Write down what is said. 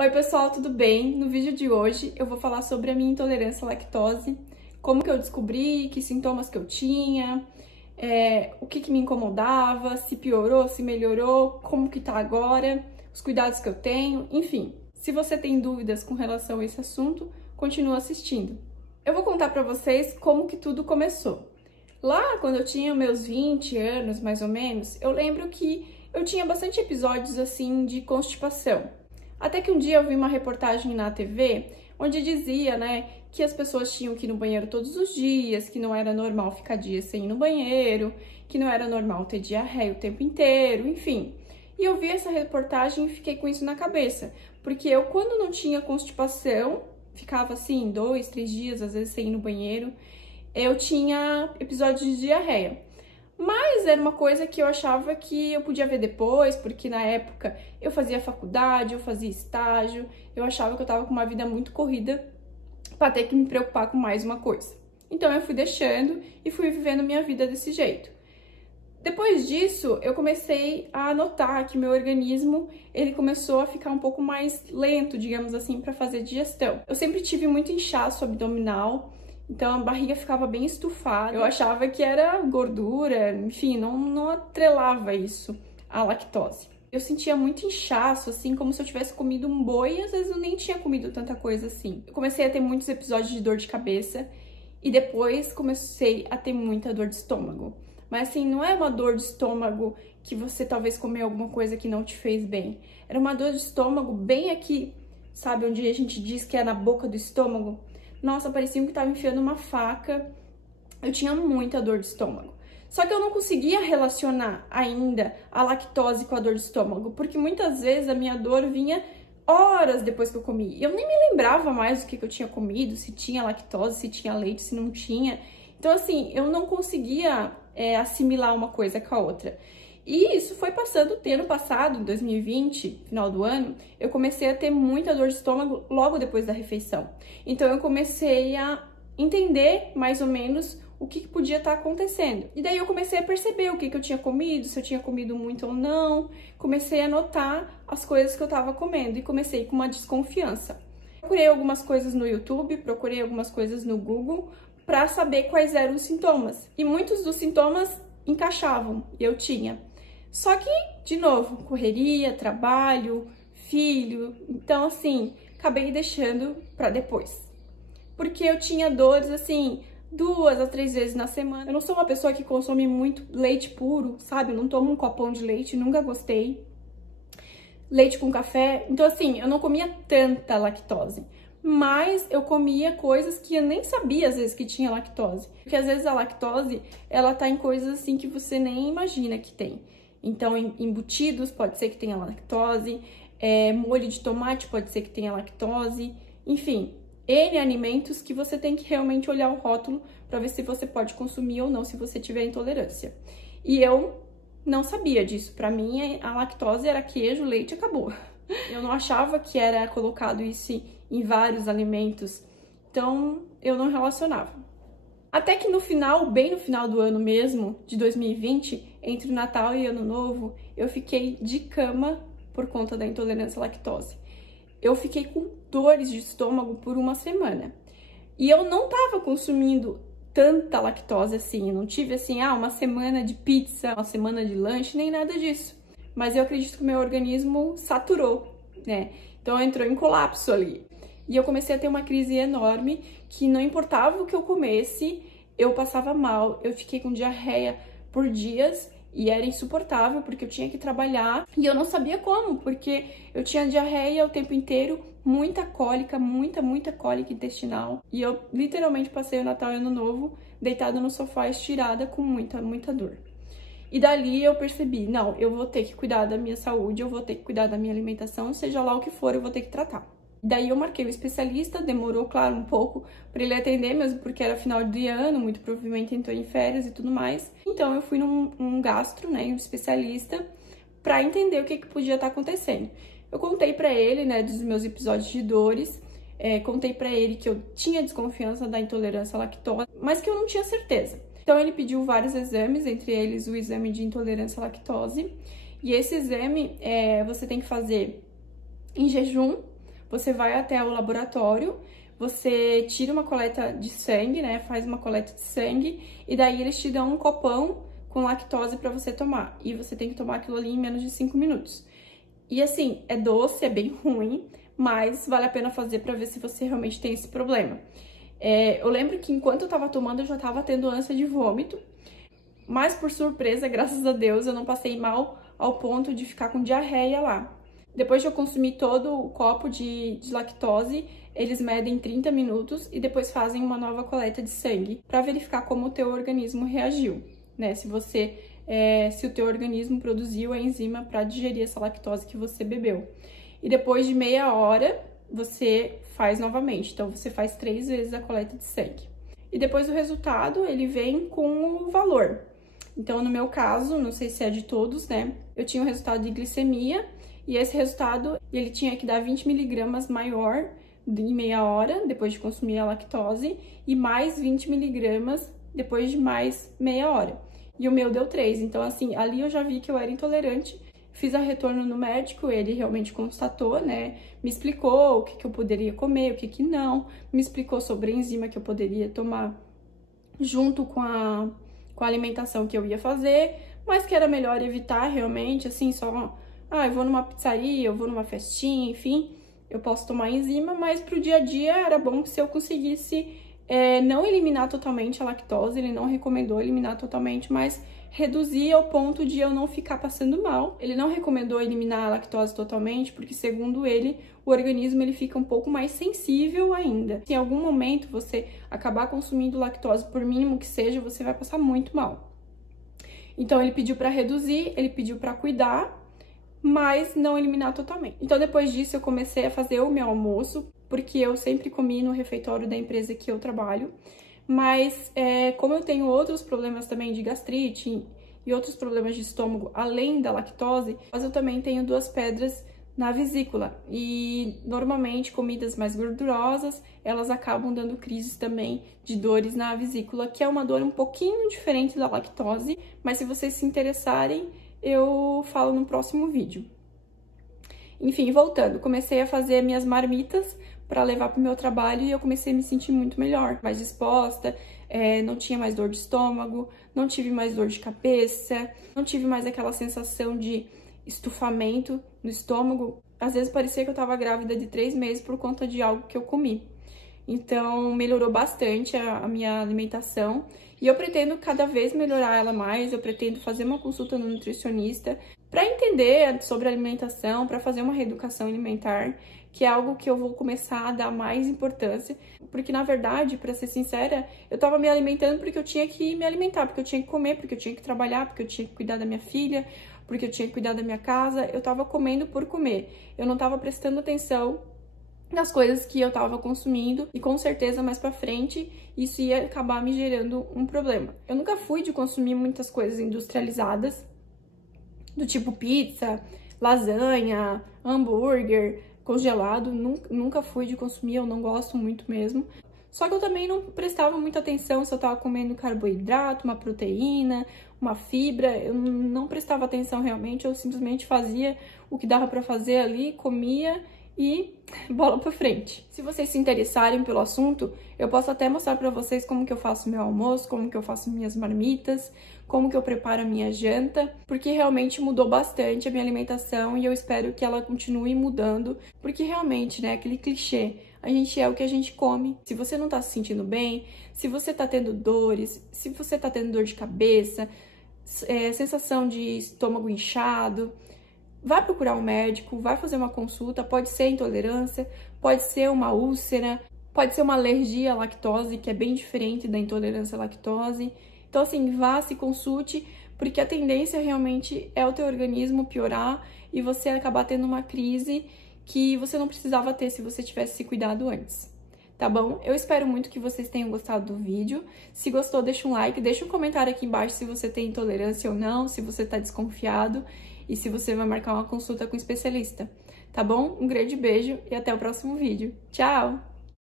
Oi pessoal, tudo bem? No vídeo de hoje eu vou falar sobre a minha intolerância à lactose, como que eu descobri, que sintomas que eu tinha, o que me incomodava, se piorou, se melhorou, como que tá agora, os cuidados que eu tenho, enfim. Se você tem dúvidas com relação a esse assunto, continua assistindo. Eu vou contar pra vocês como que tudo começou. Lá, quando eu tinha meus 20 anos, mais ou menos, eu lembro que eu tinha bastante episódios assim de constipação. Até que um dia eu vi uma reportagem na TV onde dizia, que as pessoas tinham que ir no banheiro todos os dias, que não era normal ficar dias sem ir no banheiro, que não era normal ter diarreia o tempo inteiro, enfim. E eu vi essa reportagem e fiquei com isso na cabeça, porque eu, quando não tinha constipação, ficava assim 2, 3 dias, às vezes sem ir no banheiro, eu tinha episódios de diarreia. Mas era uma coisa que eu achava que eu podia ver depois, porque na época eu fazia faculdade, eu fazia estágio, eu achava que eu tava com uma vida muito corrida para ter que me preocupar com mais uma coisa. Então eu fui deixando e fui vivendo minha vida desse jeito. Depois disso, eu comecei a notar que meu organismo, ele começou a ficar um pouco mais lento, digamos assim, para fazer digestão. Eu sempre tive muito inchaço abdominal, então a barriga ficava bem estufada. Eu achava que era gordura, enfim, não atrelava isso à lactose. Eu sentia muito inchaço, assim, como se eu tivesse comido um boi e às vezes eu nem tinha comido tanta coisa assim. Eu comecei a ter muitos episódios de dor de cabeça e depois comecei a ter muita dor de estômago. Mas assim, não é uma dor de estômago que você talvez comeu alguma coisa que não te fez bem. Era uma dor de estômago bem aqui, sabe, onde a gente diz que é na boca do estômago. Nossa, parecia que tava enfiando uma faca. Eu tinha muita dor de estômago. Só que eu não conseguia relacionar ainda a lactose com a dor de estômago, porque muitas vezes a minha dor vinha horas depois que eu comi. Eu nem me lembrava mais do que eu tinha comido, se tinha lactose, se tinha leite, se não tinha. Então, assim, eu não conseguia assimilar uma coisa com a outra. E isso foi passando, ano passado, em 2020, final do ano, eu comecei a ter muita dor de estômago logo depois da refeição. Então eu comecei a entender mais ou menos o que podia estar acontecendo. E daí eu comecei a perceber o que eu tinha comido, se eu tinha comido muito ou não. Comecei a notar as coisas que eu estava comendo e comecei com uma desconfiança. Procurei algumas coisas no YouTube, procurei algumas coisas no Google para saber quais eram os sintomas. E muitos dos sintomas encaixavam, eu tinha. Só que, de novo, correria, trabalho, filho, então assim, acabei deixando pra depois. Porque eu tinha dores assim, 2 a 3 vezes na semana. Eu não sou uma pessoa que consome muito leite puro, sabe? Eu não tomo um copão de leite, nunca gostei. Leite com café, então assim, eu não comia tanta lactose. Mas eu comia coisas que eu nem sabia às vezes que tinha lactose. Porque às vezes a lactose, ela tá em coisas assim que você nem imagina que tem. Então, embutidos pode ser que tenha lactose, molho de tomate pode ser que tenha lactose, enfim, N alimentos que você tem que realmente olhar o rótulo para ver se você pode consumir ou não, se você tiver intolerância. E eu não sabia disso, para mim a lactose era queijo, leite, acabou. Eu não achava que era colocado isso em vários alimentos, então eu não relacionava. Até que no final, bem no final do ano mesmo, de 2020, entre o Natal e Ano Novo, eu fiquei de cama por conta da intolerância à lactose. Eu fiquei com dores de estômago por uma semana. E eu não estava consumindo tanta lactose assim, eu não tive assim, uma semana de pizza, uma semana de lanche, nem nada disso. Mas eu acredito que o meu organismo saturou, Então entrou em colapso ali. E eu comecei a ter uma crise enorme, que não importava o que eu comesse, eu passava mal, eu fiquei com diarreia por dias e era insuportável, porque eu tinha que trabalhar e eu não sabia como, porque eu tinha diarreia o tempo inteiro, muita cólica, muita cólica intestinal. E eu literalmente passei o Natal e Ano Novo deitada no sofá, estirada, com muita dor. E dali eu percebi, não, eu vou ter que cuidar da minha saúde, eu vou ter que cuidar da minha alimentação, seja lá o que for, eu vou ter que tratar. Daí eu marquei o especialista, demorou, claro, um pouco para ele atender, mesmo porque era final de ano, muito provavelmente entrou em férias e tudo mais. Então eu fui num gastro, um especialista, para entender o que podia estar acontecendo. Eu contei para ele, dos meus episódios de dores, contei para ele que eu tinha desconfiança da intolerância à lactose, mas que eu não tinha certeza. Então ele pediu vários exames, entre eles o exame de intolerância à lactose. E esse exame você tem que fazer em jejum, você vai até o laboratório, você tira uma coleta de sangue, né? Faz uma coleta de sangue e daí eles te dão um copão com lactose para você tomar. E você tem que tomar aquilo ali em menos de 5 minutos. E assim, é doce, é bem ruim, mas vale a pena fazer para ver se você realmente tem esse problema. Eu lembro que enquanto eu tava tomando, eu já tava tendo ânsia de vômito, mas por surpresa, graças a Deus, eu não passei mal ao ponto de ficar com diarreia lá. Depois de eu consumir todo o copo de lactose, eles medem 30 minutos e depois fazem uma nova coleta de sangue para verificar como o teu organismo reagiu, né? Se o teu organismo produziu a enzima para digerir essa lactose que você bebeu. E depois de meia hora, você faz novamente. Então, você faz 3 vezes a coleta de sangue. E depois o resultado, ele vem com o valor. Então, no meu caso, não sei se é de todos, né? Eu tinha um resultado de glicemia e esse resultado, ele tinha que dar 20 miligramas maior em meia hora, depois de consumir a lactose, e mais 20 miligramas depois de mais meia hora. E o meu deu 3, então assim, ali eu já vi que eu era intolerante, fiz a retorno no médico, ele realmente constatou, né, me explicou o que eu poderia comer, o que não, me explicou sobre a enzima que eu poderia tomar junto com a alimentação que eu ia fazer, mas que era melhor evitar realmente, assim, só, eu vou numa pizzaria, eu vou numa festinha, enfim, eu posso tomar enzima, mas pro dia a dia era bom que se eu conseguisse não eliminar totalmente a lactose, ele não recomendou eliminar totalmente, mas reduzir ao ponto de eu não ficar passando mal. Ele não recomendou eliminar a lactose totalmente, porque segundo ele, o organismo ele fica um pouco mais sensível ainda. Se em algum momento você acabar consumindo lactose, por mínimo que seja, você vai passar muito mal. Então ele pediu para reduzir, ele pediu para cuidar, mas não eliminar totalmente. Então depois disso eu comecei a fazer o meu almoço, porque eu sempre comi no refeitório da empresa que eu trabalho, mas como eu tenho outros problemas também de gastrite e outros problemas de estômago, além da lactose, mas eu também tenho 2 pedras na vesícula, e normalmente comidas mais gordurosas, elas acabam dando crises também de dores na vesícula, que é uma dor um pouquinho diferente da lactose, mas se vocês se interessarem, eu falo no próximo vídeo. Enfim, voltando, comecei a fazer minhas marmitas para levar para o meu trabalho e eu comecei a me sentir muito melhor, mais disposta, não tinha mais dor de estômago, não tive mais dor de cabeça, não tive mais aquela sensação de estufamento no estômago. Às vezes parecia que eu estava grávida de 3 meses por conta de algo que eu comi. Então, melhorou bastante a minha alimentação e eu pretendo cada vez melhorar ela mais, eu pretendo fazer uma consulta no nutricionista para entender sobre a alimentação, para fazer uma reeducação alimentar, que é algo que eu vou começar a dar mais importância, porque na verdade, para ser sincera, eu tava me alimentando porque eu tinha que me alimentar, porque eu tinha que comer, porque eu tinha que trabalhar, porque eu tinha que cuidar da minha filha, porque eu tinha que cuidar da minha casa, eu tava comendo por comer, eu não tava prestando atenção nas coisas que eu tava consumindo e com certeza mais pra frente isso ia acabar me gerando um problema. Eu nunca fui de consumir muitas coisas industrializadas, do tipo pizza, lasanha, hambúrguer, congelado, nunca fui de consumir, eu não gosto muito mesmo. Só que eu também não prestava muita atenção se eu tava comendo carboidrato, uma proteína, uma fibra, eu não prestava atenção realmente, eu simplesmente fazia o que dava pra fazer ali, comia e bola pra frente. Se vocês se interessarem pelo assunto, eu posso até mostrar pra vocês como que eu faço meu almoço, como que eu faço minhas marmitas, como que eu preparo a minha janta, porque realmente mudou bastante a minha alimentação e eu espero que ela continue mudando, porque realmente, né, aquele clichê, a gente é o que a gente come. Se você não tá se sentindo bem, se você tá tendo dores, se você tá tendo dor de cabeça, sensação de estômago inchado, vai procurar um médico, vai fazer uma consulta, pode ser intolerância, pode ser uma úlcera, pode ser uma alergia à lactose, que é bem diferente da intolerância à lactose. Então, assim, vá, se consulte, porque a tendência realmente é o teu organismo piorar e você acabar tendo uma crise que você não precisava ter se você tivesse se cuidado antes. Tá bom? Eu espero muito que vocês tenham gostado do vídeo. Se gostou, deixa um like, deixa um comentário aqui embaixo se você tem intolerância ou não, se você tá desconfiado e se você vai marcar uma consulta com um especialista. Tá bom? Um grande beijo e até o próximo vídeo. Tchau!